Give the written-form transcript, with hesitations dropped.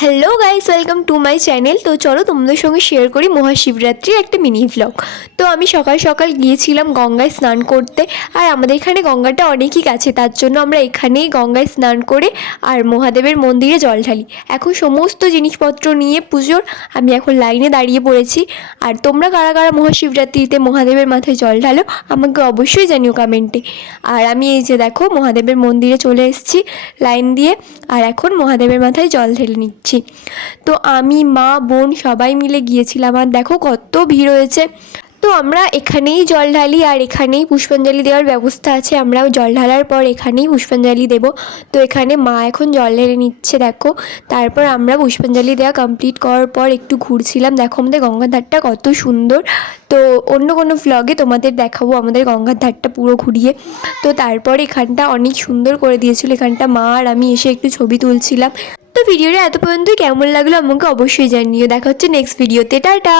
Hello guys, welcome to my channel. তো চলো তোমাদের সঙ্গে শেয়ার করি মহাশিবরাত্রির একটা মিনি ভ্লগ। তো আমি সকাল সকাল গিয়েছিলাম গঙ্গায় স্নান করতে। আর আমাদের এখানে গঙ্গাটা অনেকই কাছে, তার জন্য আমরা এখানেই গঙ্গায় স্নান করে আর মহাদেবের মন্দিরে জল ঢালি। এখন সমস্ত জিনিসপত্র নিয়ে পুজোর আমি এখন লাইনে দাঁড়িয়ে পড়েছি। আর তোমরা কারা কারা মহাশিবরাত্রিতে মহাদেবের মাথায় জল ঢালো আমাকে অবশ্যই জানিও কমেন্টে। আর আমি এই যে দেখো মহাদেবের মন্দিরে চলে এসেছি লাইন দিয়ে, আর এখন মহাদেবের মাথায় জল ঢেলে নিচ্ছি। তো আমি, মা, বোন সবাই মিলে গিয়েছিলাম। আর দেখো কত ভিড় হয়েছে। তো আমরা এখানেই জল ঢালি আর এখানেই পুষ্পাঞ্জলি দেওয়ার ব্যবস্থা আছে। আমরাও জল ঢালার পর এখানেই পুষ্পাঞ্জলি দেব। তো এখানে মা এখন জল ঢেলে নিচ্ছে দেখো। তারপর আমরা পুষ্পাঞ্জলি দেওয়া কমপ্লিট করার পর একটু ঘুরছিলাম। দেখো আমাদের গঙ্গার ধারটা কত সুন্দর। তো অন্য কোনো ভ্লগে তোমাদের দেখাবো আমাদের গঙ্গার ধারটা পুরো ঘুরিয়ে। তো তারপর এখানটা অনেক সুন্দর করে দিয়েছিল। এখানটা মা আর আমি এসে একটু ছবি তুলছিলাম। তো ভিডিওটা এত পর্যন্ত কেমন লাগলো আমাকে অবশ্যই জানিও। দেখা হচ্ছে নেক্সট ভিডিওতে। টাটা।